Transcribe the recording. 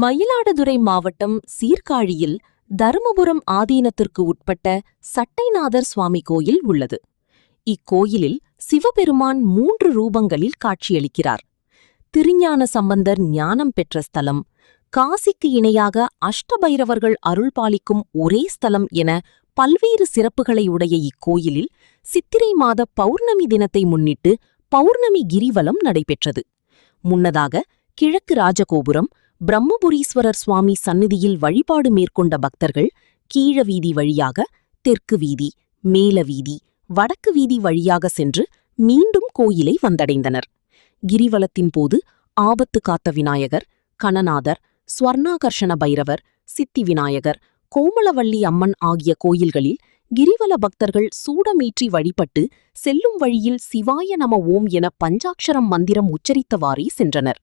மயிலாடுதுறை மாவட்டம் சீர்காழியில் தருமபுரம் ஆதீனத்திற்கு உட்பட்ட சட்டைநாதர் சுவாமி கோயில் உள்ளது. இக்கோயிலில் சிவபெருமான் 3 ரூபங்களில் காட்சியளிக்கிறார். திருஞான சம்பந்தர் ஞானம் பெற்ற ஸ்தலம், காசிக்கு இணையாக அஷ்டபைரவர்கள் அருள்பாலிக்கும் ஒரே ஸ்தலம் என பல்வேறு சிறப்புகளை உடைய இக்கோயிலில் சித்திரை மாத பௌர்ணமி தினத்தை முன்னிட்டு பௌர்ணமி கிரிவலம் நடைபெற்றது. முன்னதாக கிழக்கு ராஜகோபுரம், பிரம்மபுரீஸ்வரர் சுவாமி சந்நிதியில் வழிபாடு மேற்கொண்ட பக்தர்கள் கீழ வீதி வழியாக தெற்கு வீதி, மேல வீதி, வடக்கு வீதி வழியாக சென்று மீண்டும் கோயிலை வந்தடைந்தனர். கிரிவலத்தின் போது ஆபத்து காத்த விநாயகர், கணநாதர், ஸ்வர்ணாகர்ஷண பைரவர், சித்தி விநாயகர், கோமளவள்ளி அம்மன் ஆகிய கோயில்களில் கிரிவல பக்தர்கள் சூடமேற்றி வழிபட்டு செல்லும் வழியில் சிவாய நம ஓம் என பஞ்சாட்சரம் மந்திரம் உச்சரித்தவாறே சென்றனர்.